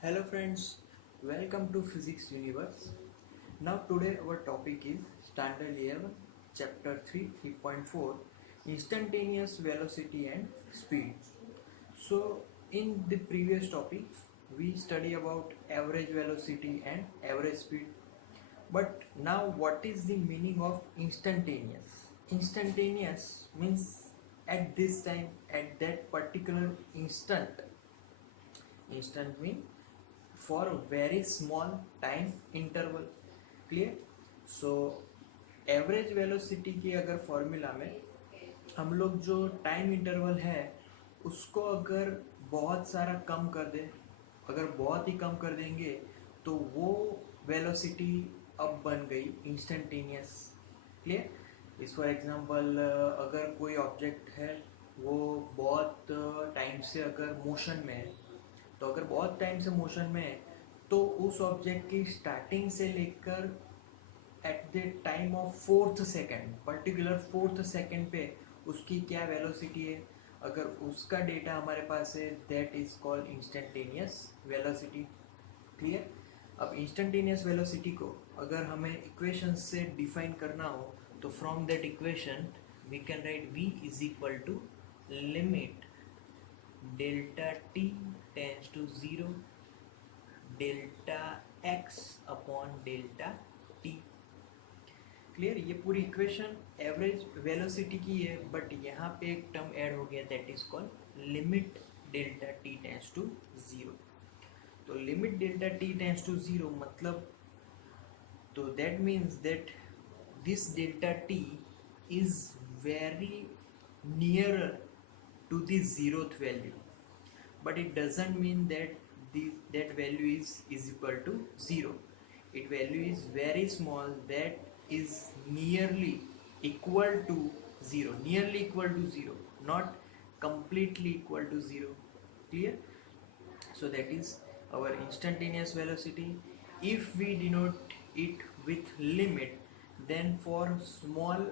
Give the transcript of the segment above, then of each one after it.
Hello friends, welcome to Physics Universe. Now today our topic is Standard 11, Chapter 3, 3.4, Instantaneous Velocity and Speed. So in the previous topic, we study about average velocity and average speed. But now what is the meaning of instantaneous? Instantaneous means at this time, at that particular instant. Instant mean for a very small time interval. Clear. So average velocity की अगर formula में हम लोग जो time interval है उसको अगर बहुत सारा कम कर दें, अगर बहुत ही कम कर देंगे तो वो वेलोसिटी अब बन गई इंस्टेंटेनियस. क्लियर. इस फॉर एग्जांपल अगर कोई ऑब्जेक्ट है वो बहुत टाइम से अगर मोशन में है, तो अगर बहुत टाइम से मोशन में है तो उस ऑब्जेक्ट की स्टार्टिंग से लेकर at the time of fourth second, particular fourth second पे उसकी क्या वेलोसिटी है, अगर उसका डेटा हमारे पास है that is called instantaneous velocity. Clear. अब इंस्टेंटेनियस वेलोसिटी को अगर हमें इक्वेशन से डिफाइन करना हो तो from that equation we can write v is equal to limit delta t tends to 0 delta x upon delta t. Clear. ये पूरी इक्वेशन एवरेज वेलोसिटी की है, बट यहाँ पे एक टर्म ऐड हो गया that is called limit delta t tends to 0. तो limit delta t tends to 0 मतलब, तो that means that this delta t is very nearer to the zeroth value, but it doesn't mean that that value is equal to 0. It value is very small, that is nearly equal to 0, nearly equal to 0, not completely equal to 0. Clear. So that is our instantaneous velocity. If we denote it with limit, then for small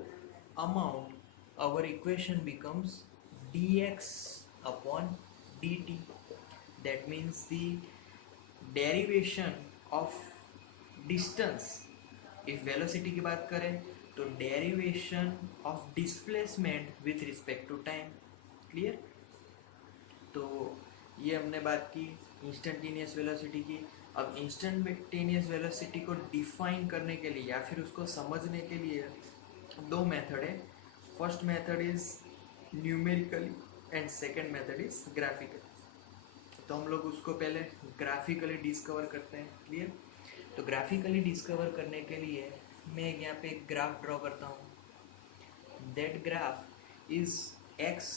amount our equation becomes dx upon dt. That means the derivation of distance. if velocity की बात करें तो derivation of displacement with respect to time. Clear. तो ये हमने बात की instantaneous velocity की. अब इंस्टेंटेनियस वेलोसिटी को डिफाइन करने के लिए या फिर उसको समझने के लिए दो मेथड है. First method is numerically and second method is graphically. तो हम लोग उसको पहले ग्राफिकली डिस्कवर करते हैं. क्लियर. तो ग्राफिकली डिस्कवर करने के लिए मैं यहाँ पे एक ग्राफ ड्रॉ करता हूँ. That graph is X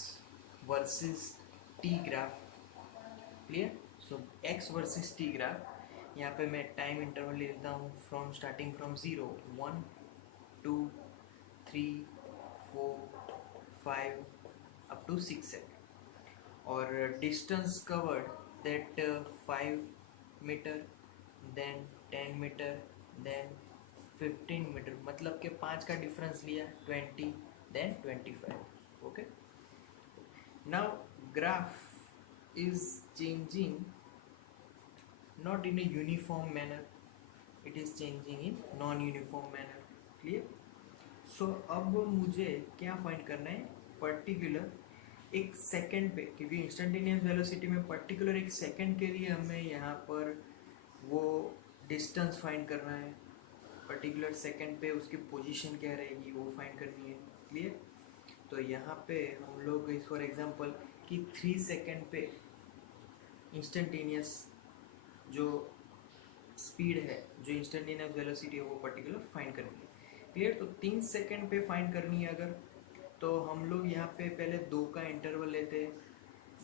versus T graph. Clear. So X versus T graph. यहाँ पे मैं टाइम इंटरवल लेता हूँ from starting from 0, 1, 2, 3, 4, 5 up to 6 second. और distance covered that 5 metre, then 10 metre, then 15 metre, मतलब कि 5 का डिफरेंस लिया, 20, then 25. Okay. Now graph is changing not in a uniform manner, it is changing in non-uniform manner. Clear. So अब मुझे क्या find करना है, पर्टिकुलर एक सेकंड पे, क्योंकि इंस्टेंटेनियस वेलोसिटी में पर्टिकुलर एक सेकंड के लिए हमें यहाँ पर वो डिस्टेंस फाइंड करना है. पर्टिकुलर सेकंड पे उसकी पोजीशन क्या रहेगी वो फाइंड करनी है. क्लियर. तो यहाँ पे हम लोग इस फॉर एग्जांपल कि 3 सेकंड पे इंस्टेंटेनियस जो स्पीड है, जो इंस्टेंटेनियस वेलोसिटी है वो पर्टिकुलर फाइंड करनी है. क्लियर. तो 3 सेकंड पे फाइंड करनी है अगर, तो हम लोग यहाँ पे पहले 2 का इंटरवल लेते हैं.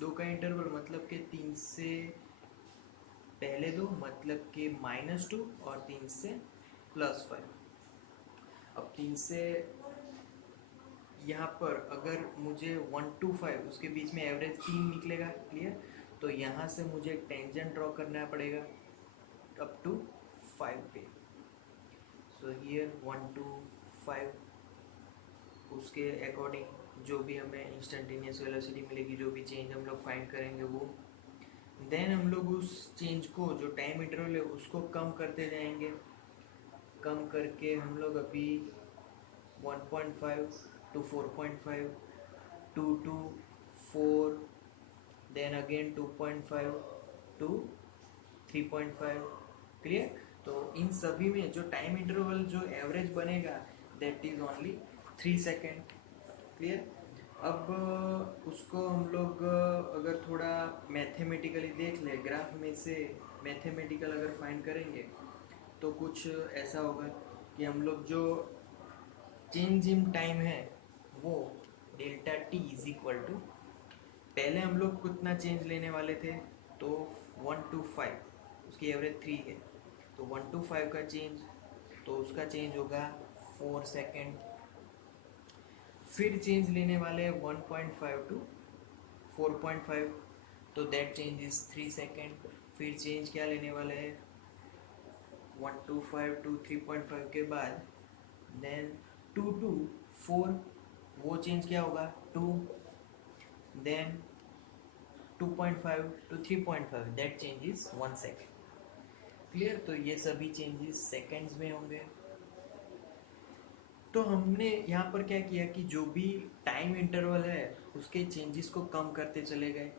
2 का इंटरवल मतलब कि 3 से पहले 2 मतलब कि -2 और 3 से +5. अब 3 से यहाँ पर अगर मुझे 1 to 5 उसके बीच में एवरेज 3 निकलेगा. क्लियर. तो यहाँ से मुझे एक टेंजेंट ड्रॉ करना पड़ेगा अप टू 5 पे. सो हियर 1 to 5, उसके अकॉर्डिंग जो भी हमें इंस्टेंटेनियस वेलोसिटी मिलेगी, जो भी चेंज हम लोग फाइंड करेंगे वो, देन हम लोग उस चेंज उसको जो टाइम इंटरवल है उसको कम करते जाएंगे, कम करके हम लोग अभी 1.5 to 4.5, 2 to 4, then again 2.5 to 3.5। Clear? तो इन सभी में जो टाइम इंटरवल जो एवरेज बनेगा that is only 3 second. Clear? अब उसको हम लोग अगर थोड़ा मैथमेटिकली देख ले, ग्राफ में से मैथमेटिकल अगर फाइंड करेंगे तो कुछ ऐसा होगा कि हम लोग जो चेंज इन टाइम है वो delta t is equal to, पहले हम लोग कितना चेंज लेने वाले थे तो 1 to 5, उसकी एवरेज 3 है, तो 1 to 5 का चेंज, तो उसका चेंज होगा 4 सेकेंड। फिर चेंज लेने वाले 1.5 to 4.5, तो दैट चेंज इज 3 सेकेंड। फिर चेंज क्या लेने वाले हैं 1.5 to 3.5 के बाद, देन 2 to 4, वो चेंज क्या होगा 2, then 2.5 to 3.5, that change is 1 second. Clear? तो ये सभी चेंजेस सेकेंड्स में होंगे। तो हमने यहाँ पर क्या किया कि जो भी टाइम इंटरवल है उसके चेंजेस को कम करते चले गए,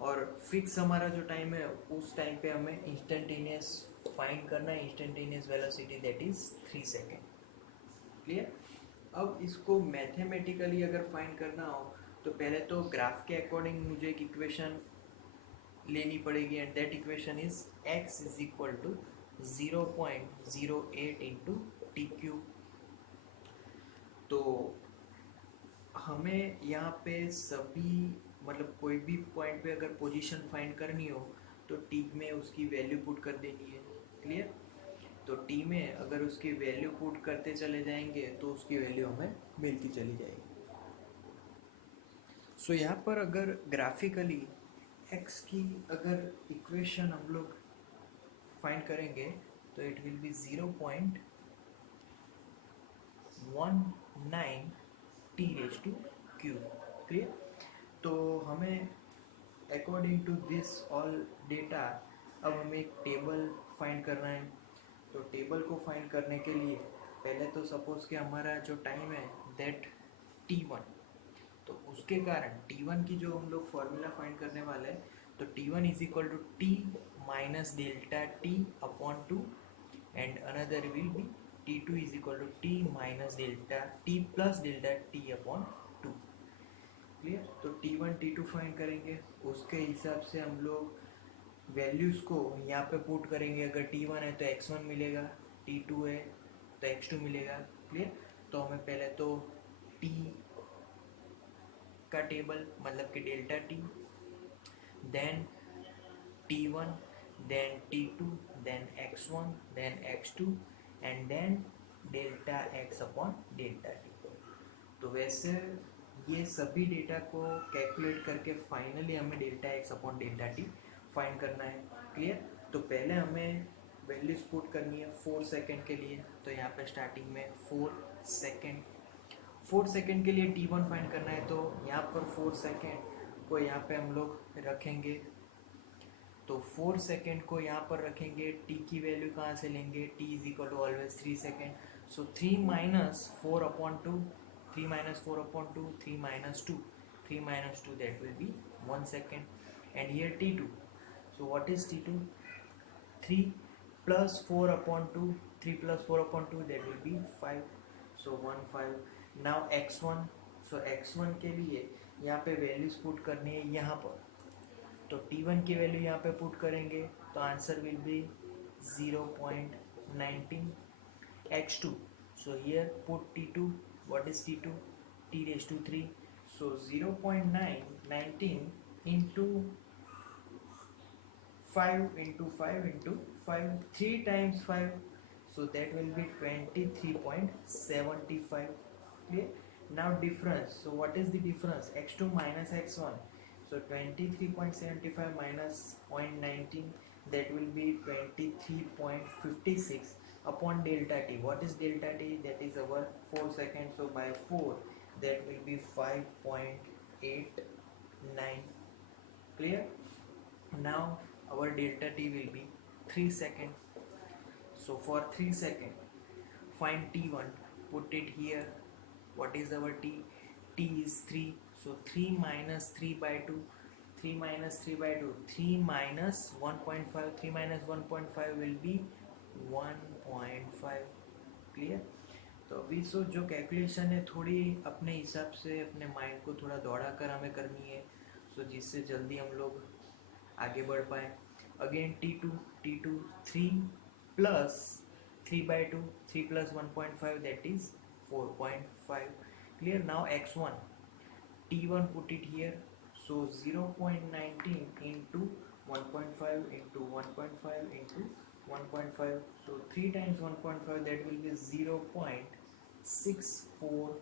और फिक्स हमारा जो टाइम है उस टाइम पे हमें इंस्टेंटेनियस फाइंड करना है, instantaneous velocity that is 3 second. Clear? अब इसको मैथमेटिकली अगर फाइंड करना हो तो पहले तो ग्राफ के अकॉर्डिंग मुझे एक इक्वेशन लेनी पड़ेगी, and that equation is x is equal to 0.08 into t cube. तो हमें यहाँ पे सभी मतलब कोई भी पॉइंट पे अगर पोजीशन फाइंड करनी हो तो टी में उसकी वैल्यू पुट कर देनी है। क्लियर? तो टी में अगर उसकी वैल्यू पुट करते चले जाएंगे तो उसकी वैल्यू हमें मिलती चली जाएगी। सो यहाँ पर अगर ग्राफिकली एक्स की अगर इक्वेशन हम लोग फाइंड करेंगे तो it will be 0.19 t raise to cube. Clear? तो हमें according to this all data अब हमें एक टेबल फाइंड करना है। तो टेबल को फाइंड करने के लिए पहले तो सपोज कि हमारा जो टाइम है दैट t1, तो उसके कारण t1 की जो हम लोग फॉर्मूला फाइंड करने वाले हैं तो t1 is equal to t minus delta t upon 2, and another will be t2 is equal to t minus delta t plus delta t upon 2। Clear? तो t1 t2 फाइंड करेंगे, उसके हिसाब से हम लोग वैल्यूज़ को यहाँ पे पुट करेंगे। अगर t1 है तो x1 मिलेगा, t2 है तो x2 मिलेगा। क्लियर? तो हमें पहले तो t का टेबल मतलब कि delta t, then t1, then t2, then x1, then x2, and then delta x upon delta t. तो वैसे ये सभी डेटा को कैलकुलेट करके फाइनली हमें delta x upon delta T find करना है। क्लियर? तो पहले हमें वैल्यूज पुट करनी है 4 सेकेंड के लिए, तो यहाँ पे स्टार्टिंग में 4 सेकेंड, 4 सेकेंड के लिए t1 फाइंड करना है, तो यहाँ पर 4 सेकेंड को यहाँ पे हम लोग रखेंगे। तो 4 सेकेंड को यहाँ पर रखेंगे, t की वैल्यू कहाँ से लेंगे, t is equal to always 3 second, so 3 minus 4 upon 2, 3 minus 4 upon 2, 3 minus 2, 3 minus 2 that will be 1 second, and here t2, so what is t2, 3 plus 4 upon 2, 3 plus 4 upon 2 that will be 5, so 1 5। now x1, so x1 के लिए यहाँ पे values put करनी है यहाँ पर, तो t1 की वैल्यू यहाँ पे पुट करेंगे तो answer will be 0.19 x2, so here put t2, what is t2, t raised to 3, so 0.919 into 5 into 5 into 5, 3 times 5, so that will be 23.75. Clear? Now difference, so what is the difference, x2 minus x1, so 23.75 minus 0.19, that will be 23.56 upon delta t. What is delta t? That is our 4 seconds, so by 4 that will be 5.89. Clear? Now our delta t will be 3 second. So for 3 second, find t1, put it here. What is our t? T is 3, so 3 minus 3 by 2, 3 minus 3 by 2, 3 minus 1.5, 3 minus 1.5 will be 1.5. Clear? तो अभी सो जो calculation है थोड़ी अपने हिसाब से अपने mind को थोड़ा दौड़ा कर हमें करनी है, सो जिससे जल्दी हम लोग आगे बढ़ पाए. Again t2 3 plus 3 by 2, 3 plus 1.5, that is 4.5. Clear? Now x1, t1, put it here. So 0.19 into 1.5 into 1.5 into 1.5. So 3 times 1.5, that will be 0.64.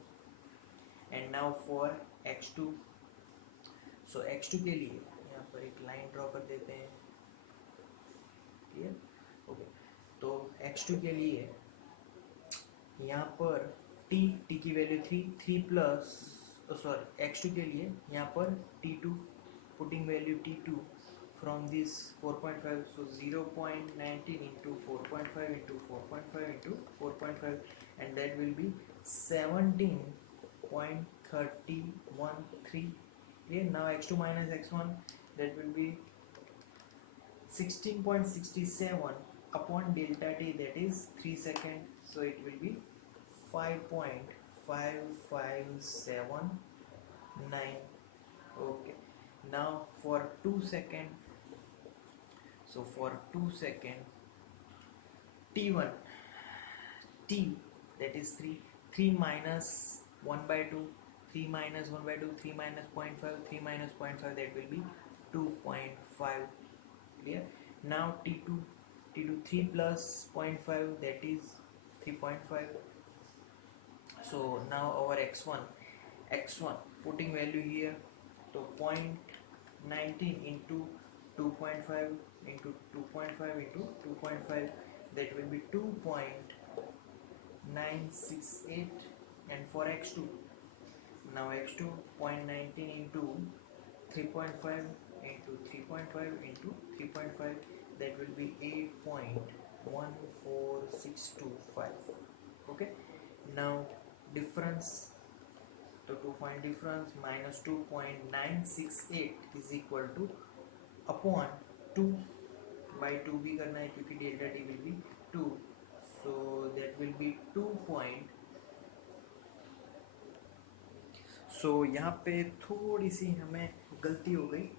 And now for x2, so x2 के लिए यहाँ पर एक लाइन ड्रॉ कर देते हैं. Clear? Okay. तो x2 के लिए यहाँ पर t की वैल्यू 3 प्लस x2 के लिए यहाँ पर t2, putting value t2 from this 4.5, so 0.19 into 4.5 into 4.5 into 4.5, and that will be 17.313. Okay, now x2 minus x1, that will be 16.67 upon delta t, that is 3 second, so it will be 5.5579. Okay, now for 2 second, so for 2 second, t1, t, that is 3 minus 1 by 2, 3 minus 1 by 2, 3 minus 0.5, 3 minus 0.5, that will be 2.5. Clear? Now t2 3 plus 0.5, that is 3.5. So now our x1, putting value here, so 0.19 into 2.5 into 2.5 into 2.5, that will be 2.968. And for x2, now x2, 0.19 into 3.5 into 3.5 into 3.5, that will be 8.14625. Okay, now difference, तो 2 point difference minus 2.968 is equal to upon 2 by 2 भी करना है क्योंकि delta t will be 2, so that will be 2 point. So यहाँ पे थोड़ी सी हमें गलती हो गई.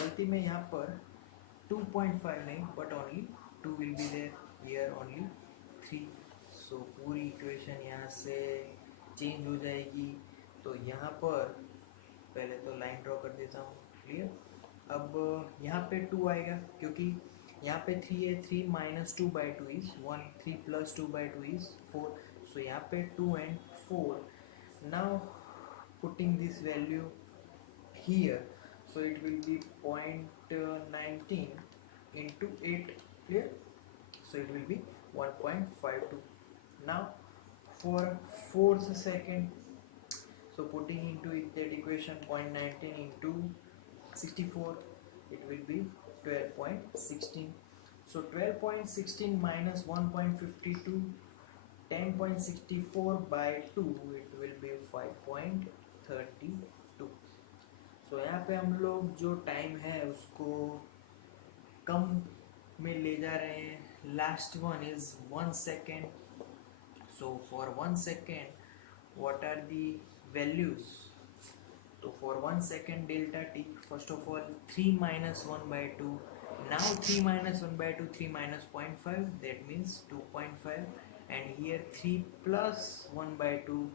गलती में यहाँ पर 2.5 नहीं, but only 2 will be there, here only 3. So पूरी इक्वेशन यहाँ से चेंज हो जाएगी. तो यहाँ पर पहले तो लाइन ड्रॉ कर देता हूँ. क्लियर? अब यहाँ पे 2 आएगा क्योंकि यहाँ पे 3 है. 3 minus 2 by 2 is 1, 3 plus 2 by 2 is 4. So यहाँ पे 2 and 4. Now putting this value here, so it will be 0.19 into 8. Clear? So it will be 1.52. Now for 4th second, so putting into it that equation, 0.19 into 64, it will be 12.16. So 12.16 minus 1.52, 10.64 by 2, it will be 5.32. So यहाँ पे हम लोग जो time है उसको कम में ले जा रहे हैं. Last one is 1 second. So for 1 second, what are the values? So for 1 second delta t, first of all 3 minus 1 by 2. Now 3 minus 1 by 2, 3 minus 0.5, that means 2.5. And here 3 plus 1 by 2,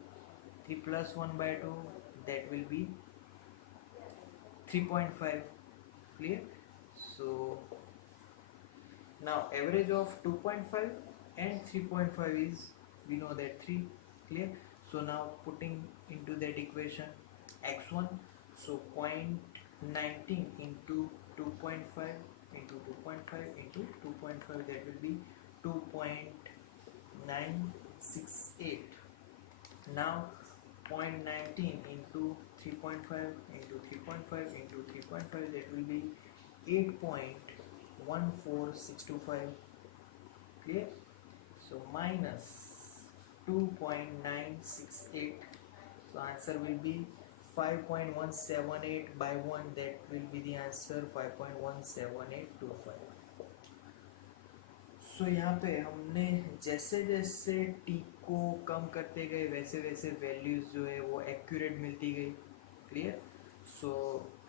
3 plus 1 by 2, that will be 3.5. Clear? So now average of 2.5 and 3.5 is, we know that 3. Clear? So now putting into that equation x1, so 0.19 into 2.5 into 2.5 into 2.5, that will be 2.968. Now 0.19 into 3.5 into 3.5 into 3.5, that will be 8.14625. Clear? So minus 2.968. So answer will be 5.178 by 1. That will be the answer 5.17825. सो यहाँ पे हमने जैसे जैसे T को कम करते गए वैसे वैसे वैल्यूज जो है वो एक्यूरेट मिलती गई. क्लियर? सो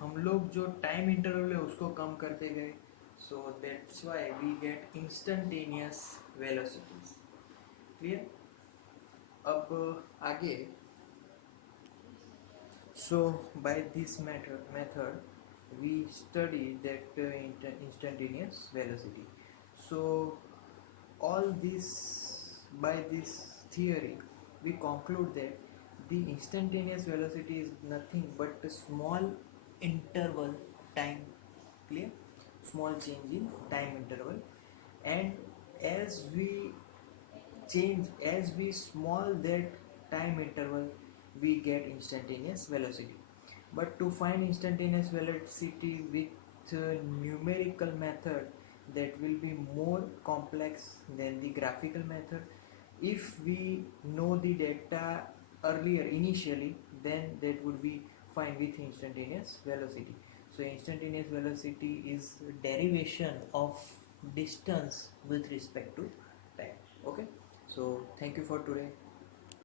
हम लोग जो टाइम इंटरवल है उसको कम करते गए. So that's why we get instantaneous velocities. Clear? अब आगे. So by this method we study that instantaneous velocity. So all this, by this theory we conclude that the instantaneous velocity is nothing but a small interval time. Clear? Small change in time interval, and as we change, as we small that time interval, we get instantaneous velocity. But to find instantaneous velocity with numerical method, that will be more complex than the graphical method. If we know the data earlier initially, then that would be fine with instantaneous velocity. So instantaneous velocity is derivation of distance with respect to time. Okay, so thank you for today.